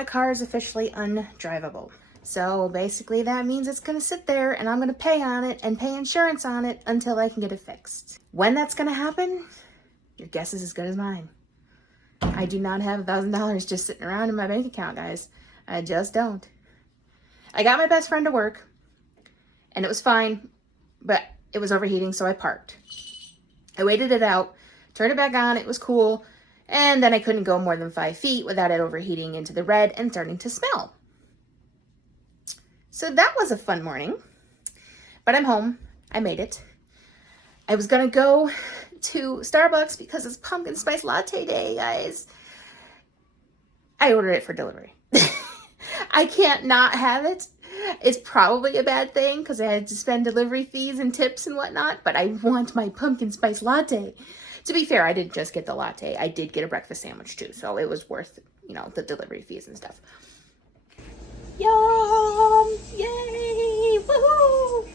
my car is officially undrivable. So basically that means it's gonna sit there and I'm gonna pay on it and pay insurance on it until I can get it fixed. When that's gonna happen, your guess is as good as mine. I do not have $1,000 just sitting around in my bank account, guys. I just don't. I got my best friend to work and it was fine, but it was overheating, so I parked. I waited it out, turned it back on, it was cool, and then I couldn't go more than 5 feet without it overheating into the red and starting to smell. So that was a fun morning, but I'm home. I made it. I was gonna go to Starbucks because it's pumpkin spice latte day, guys. I ordered it for delivery. I can't not have it. It's probably a bad thing because I had to spend delivery fees and tips and whatnot, but I want my pumpkin spice latte. To be fair, I didn't just get the latte. I did get a breakfast sandwich too, so it was worth, the delivery fees and stuff. Yum! Yay! Woohoo!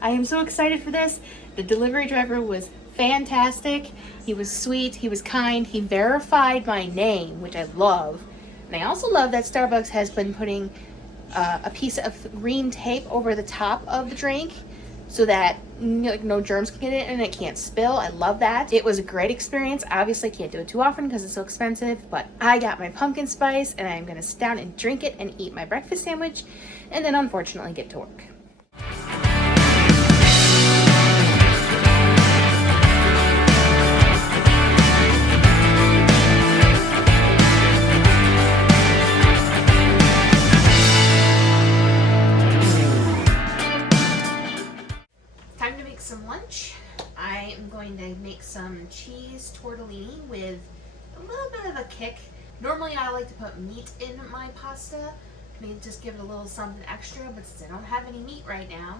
I am so excited for this. The delivery driver was fantastic. He was sweet. He was kind. He verified my name, which I love. And I also love that Starbucks has been putting a piece of green tape over the top of the drink so that no germs can get in and it can't spill. I love that. It was a great experience. Obviously can't do it too often because it's so expensive, but I got my pumpkin spice and I'm gonna sit down and drink it and eat my breakfast sandwich and then unfortunately get to work. Some lunch. I am going to make some cheese tortellini with a little bit of a kick. Normally I like to put meat in my pasta. Just give it a little something extra, but since I don't have any meat right now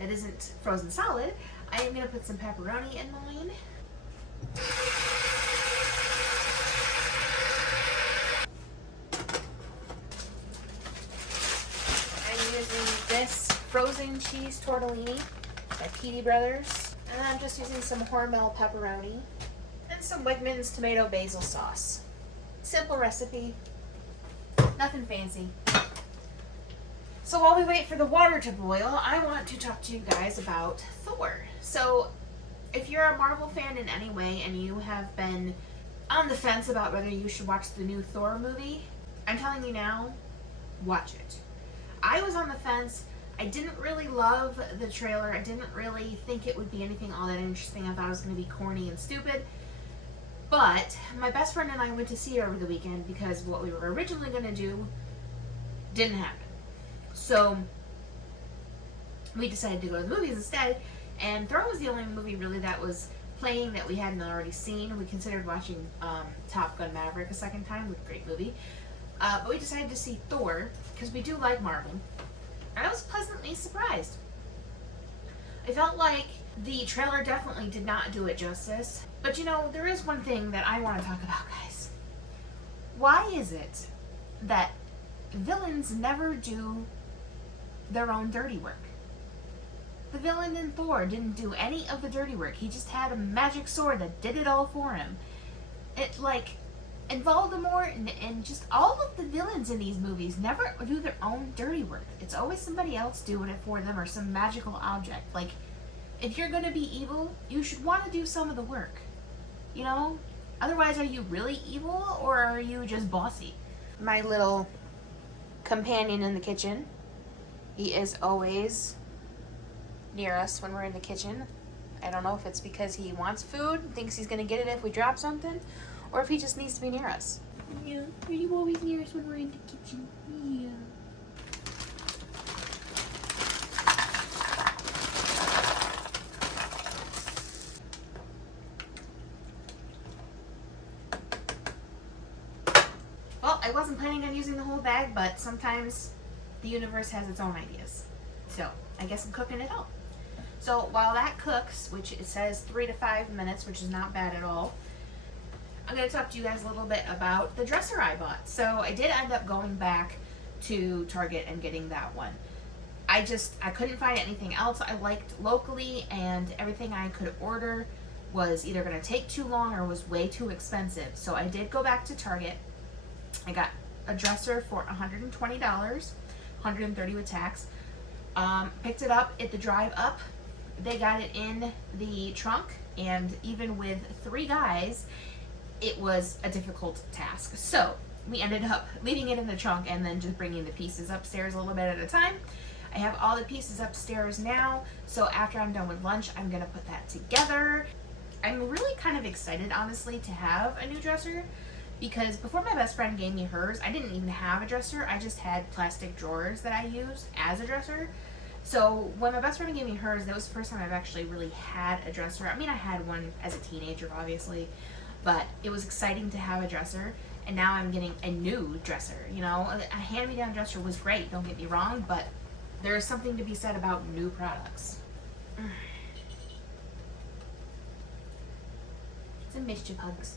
that isn't frozen solid, I am going to put some pepperoni in mine. I'm using this frozen cheese tortellini by Petey Brothers. And I'm just using some Hormel pepperoni and some Wegmans tomato basil sauce. Simple recipe, nothing fancy. So while we wait for the water to boil, I want to talk to you guys about Thor. So if you're a Marvel fan in any way and you have been on the fence about whether you should watch the new Thor movie, I'm telling you now, watch it. I was on the fence. I didn't really love the trailer. I didn't really think it would be anything all that interesting. I thought it was going to be corny and stupid. But my best friend and I went to see it over the weekend because what we were originally going to do didn't happen. So we decided to go to the movies instead. And Thor was the only movie really that was playing that we hadn't already seen. We considered watching Top Gun Maverick a second time. Great movie. But we decided to see Thor because we do like Marvel. I was pleasantly surprised. I felt like the trailer definitely did not do it justice. But there is one thing that I want to talk about, guys. Why is it that villains never do their own dirty work? The villain in Thor didn't do any of the dirty work. He just had a magic sword that did it all for him. And Voldemort and just all of the villains in these movies never do their own dirty work. It's always somebody else doing it for them or some magical object. If you're going to be evil, you should want to do some of the work. Otherwise, are you really evil or are you just bossy? My little companion in the kitchen, he is always near us when we're in the kitchen. I don't know if it's because he wants food, thinks he's going to get it if we drop something, or if he just needs to be near us. Yeah, are you always near us when we're in the kitchen? Yeah. Well, I wasn't planning on using the whole bag, but sometimes the universe has its own ideas. So, I guess I'm cooking it up. So, while that cooks, which it says 3 to 5 minutes, which is not bad at all, I'm going to talk to you guys a little bit about the dresser I bought. So I did end up going back to Target and getting that one. I couldn't find anything else I liked locally, and everything I could order was either going to take too long or was way too expensive. So I did go back to Target. I got a dresser for $120, $130 with tax. Picked it up at the drive up. They got it in the trunk, and even with 3 guys, it was a difficult task. So we ended up leaving it in the trunk and then just bringing the pieces upstairs a little bit at a time. I have all the pieces upstairs now, so after I'm done with lunch, I'm gonna put that together. I'm really kind of excited, honestly, to have a new dresser, because before my best friend gave me hers, I didn't even have a dresser. I just had plastic drawers that I used as a dresser. So when my best friend gave me hers, that was the first time I've actually really had a dresser. I mean, I had one as a teenager, obviously, but it was exciting to have a dresser, and now I'm getting a new dresser. You know, a hand-me-down dresser was great, don't get me wrong, but there is something to be said about new products. It's a mischief, Hugs.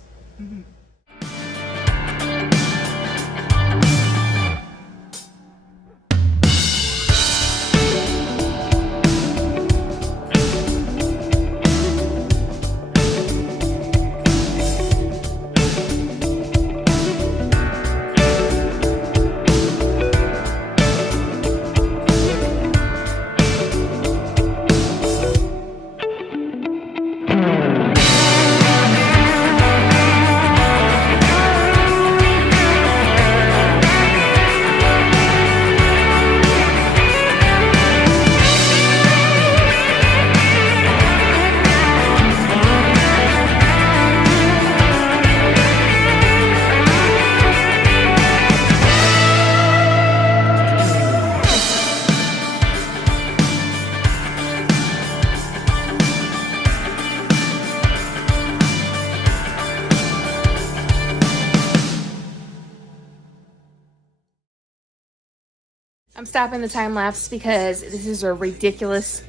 I'm stopping the time lapse because this is a ridiculous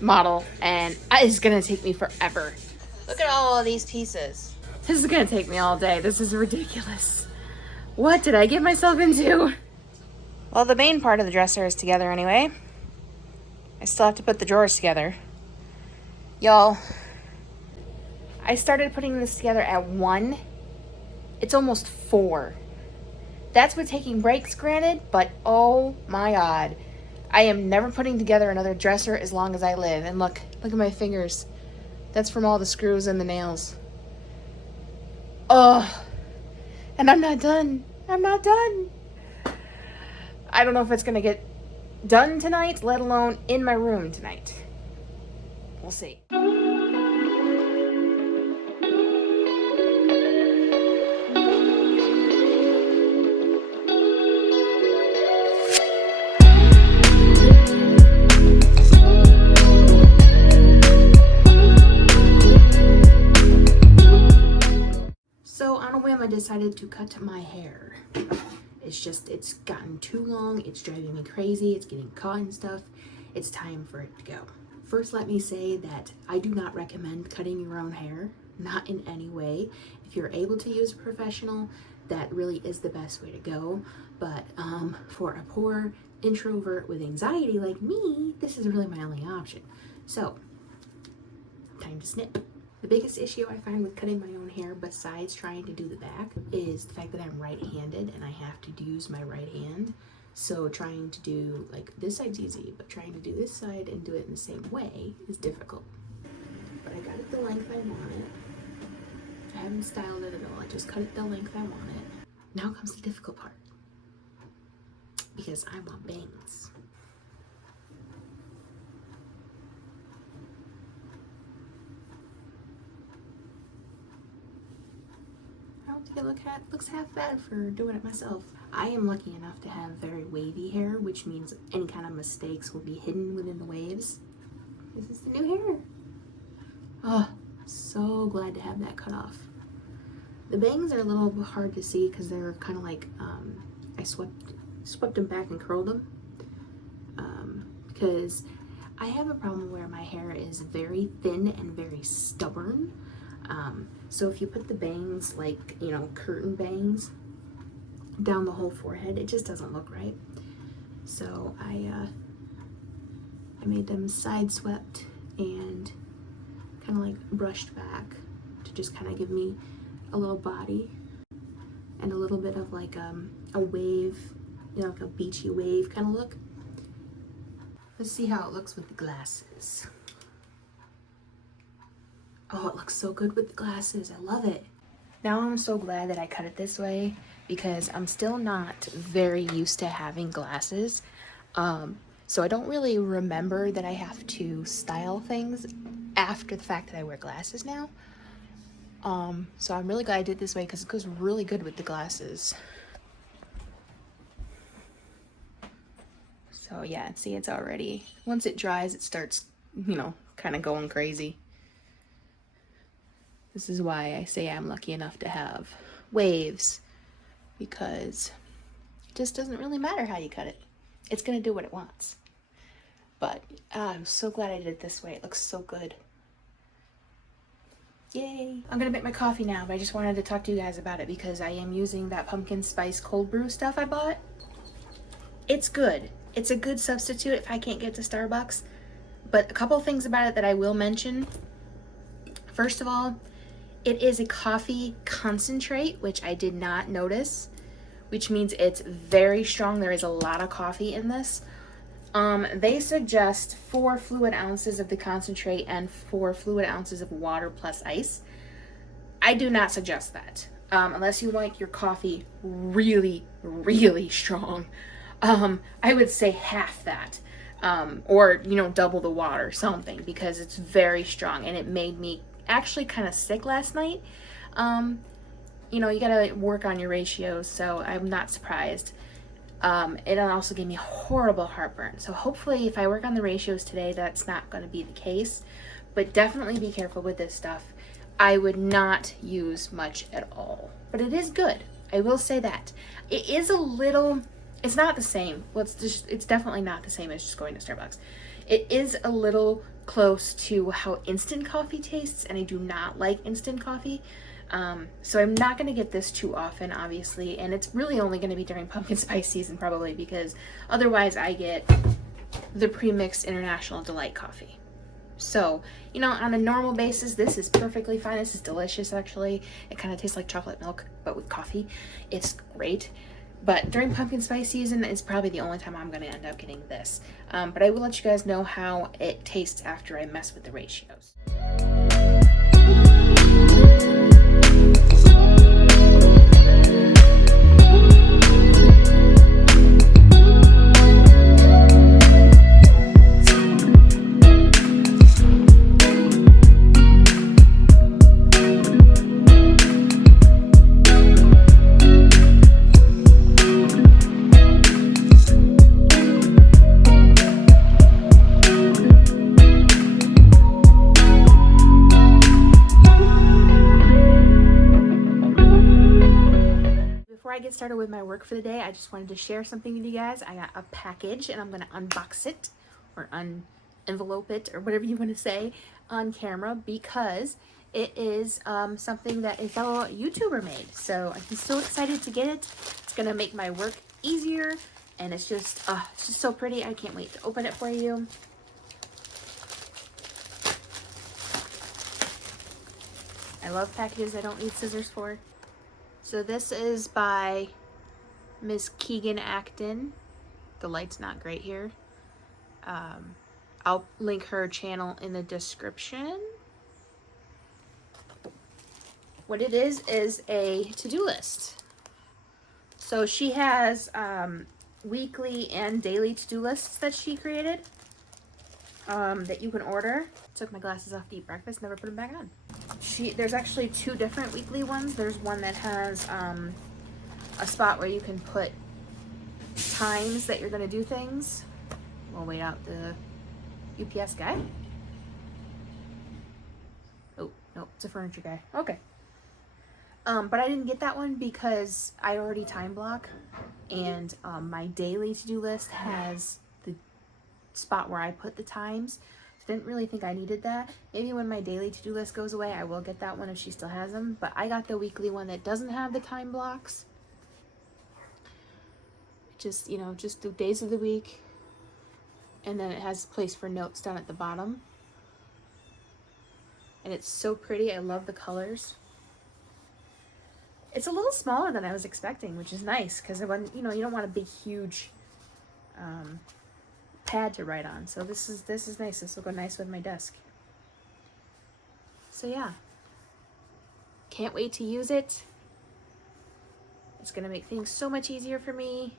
model and it's gonna take me forever. Look at all of these pieces. This is gonna take me all day. This is ridiculous. What did I get myself into? Well, the main part of the dresser is together anyway. I still have to put the drawers together. Y'all, I started putting this together at 1. It's almost 4. That's with taking breaks, granted, but oh my God. I am never putting together another dresser as long as I live. And look at my fingers. That's from all the screws and the nails. Oh, and I'm not done. I'm not done. I don't know if it's gonna get done tonight, let alone in my room tonight. We'll see. So on a whim, I decided to cut my hair. It's gotten too long. It's driving me crazy. It's getting caught and stuff. It's time for it to go. First, let me say that I do not recommend cutting your own hair, not in any way. If you're able to use a professional, that really is the best way to go. But for a poor introvert with anxiety like me, this is really my only option. So, time to snip. The biggest issue I find with cutting my own hair, besides trying to do the back, is the fact that I'm right-handed and I have to use my right hand. So trying to do, like, this side's easy, but trying to do this side and do it in the same way is difficult. But I got it the length I want it. I haven't styled it at all. I just cut it the length I want it. Now comes the difficult part. Because I want bangs. I don't think it looks half bad for doing it myself. I am lucky enough to have very wavy hair, which means any kind of mistakes will be hidden within the waves. This is the new hair. Oh, so glad to have that cut off. The bangs are a little hard to see because they're kind of like, I swept them back and curled them. Because I have a problem where my hair is very thin and very stubborn. So if you put the bangs, like, you know, curtain bangs down the whole forehead, it just doesn't look right. So I made them side swept and kind of like brushed back to just kind of give me a little body. and a little bit of like a wave, you know, like a beachy wave kind of look. Let's see how it looks with the glasses. Oh, it looks so good with the glasses. I love it. Now I'm so glad that I cut it this way because I'm still not very used to having glasses. So I don't really remember that I have to style things after the fact that I wear glasses now. So I'm really glad I did it this way because it goes really good with the glasses. So yeah, see, it's already, once it dries, it starts, you know, kind of going crazy. This is why I say I'm lucky enough to have waves, because it just doesn't really matter how you cut it. It's gonna do what it wants. But I'm so glad I did it this way. It looks so good. Yay! I'm gonna make my coffee now, but I just wanted to talk to you guys about it because I am using that pumpkin spice cold brew stuff I bought. It's good. It's a good substitute if I can't get to Starbucks. But a couple things about it that I will mention. First of all, it is a coffee concentrate, which I did not notice, which means it's very strong. There is a lot of coffee in this. They suggest 4 fluid ounces of the concentrate and 4 fluid ounces of water plus ice. I do not suggest that, unless you like your coffee really, really strong. I would say half that, or, you know, double the water, something, because it's very strong and it made me actually kind of sick last night. You know, you gotta work on your ratios, so I'm not surprised. It also gave me horrible heartburn. So hopefully if I work on the ratios today, that's not going to be the case. But definitely be careful with this stuff. I would not use much at all. But it is good. I will say that. It is a little, it's not the same. Well, it's definitely not the same as just going to Starbucks. It is a little close to how instant coffee tastes, and I do not like instant coffee. So I'm not going to get this too often, obviously, and it's really only going to be during pumpkin spice season probably, because otherwise I get the pre-mixed International Delight coffee. So, you know, on a normal basis, this is perfectly fine. This is delicious, actually. It kind of tastes like chocolate milk, but with coffee. It's great. But during pumpkin spice season is probably the only time I'm going to end up getting this. But I will let you guys know how it tastes after I mess with the ratios. Before I get started with my work for the day, I just wanted to share something with you guys. I got a package and I'm going to unbox it or envelope it or whatever you want to say on camera, because it is something that a fellow YouTuber made. So I'm so excited to get it. It's going to make my work easier, and it's just so pretty. I can't wait to open it for you. I love packages I don't need scissors for. So this is by Miss Keegan Acton. The light's not great here. I'll link her channel in the description. What it is a to-do list. So she has weekly and daily to-do lists that she created that you can order. Took my glasses off to eat breakfast, never put them back on. There's actually 2 different weekly ones. There's one that has a spot where you can put times that you're going to do things. We'll wait out the UPS guy. Oh, no, it's a furniture guy. Okay. But I didn't get that one because I already time block, and my daily to-do list has the spot where I put the times. So I didn't really think I needed that. Maybe when my daily to-do list goes away, I will get that one if she still has them. But I got the weekly one that doesn't have the time blocks. Just, you know, just the days of the week. And then it has a place for notes down at the bottom. And it's so pretty. I love the colors. It's a little smaller than I was expecting, which is nice because you don't want a big, huge pad to write on. So this is nice. This will go nice with my desk. So yeah, can't wait to use it. It's gonna make things so much easier for me.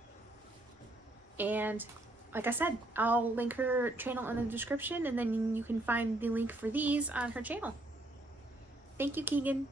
And like I said, I'll link her channel in the description, and then you can find the link for these on her channel. Thank you, Keegan.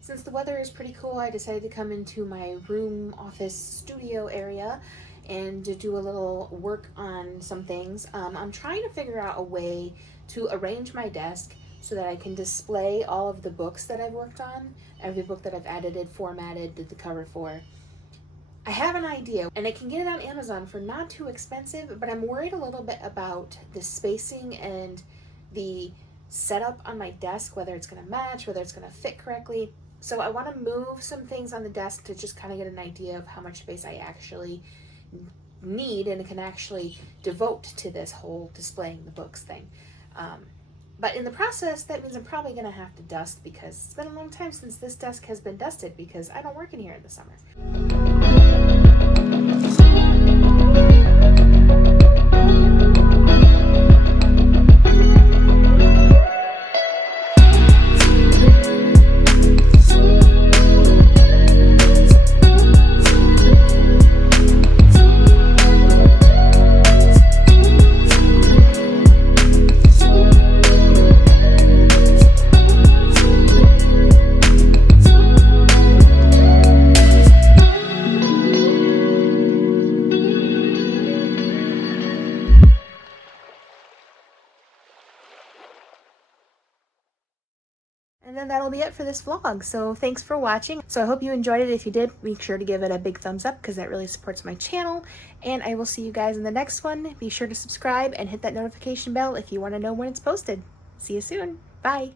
Since the weather is pretty cool, I decided to come into my room, office, studio area and to do a little work on some things. I'm trying to figure out a way to arrange my desk so that I can display all of the books that I've worked on, every book that I've edited, formatted, did the cover for. I have an idea, and I can get it on Amazon for not too expensive, but I'm worried a little bit about the spacing and the setup on my desk, whether it's going to match, whether it's going to fit correctly. So I want to move some things on the desk to just kind of get an idea of how much space I actually need and can actually devote to this whole displaying the books thing. But in the process, that means I'm probably going to have to dust, because it's been a long time since this desk has been dusted, because I don't work in here in the summer. And then that'll be it for this vlog. So thanks for watching. So I hope you enjoyed it. If you did, make sure to give it a big thumbs up, because that really supports my channel. And I will see you guys in the next one. Be sure to subscribe and hit that notification bell if you want to know when it's posted. See you soon. Bye.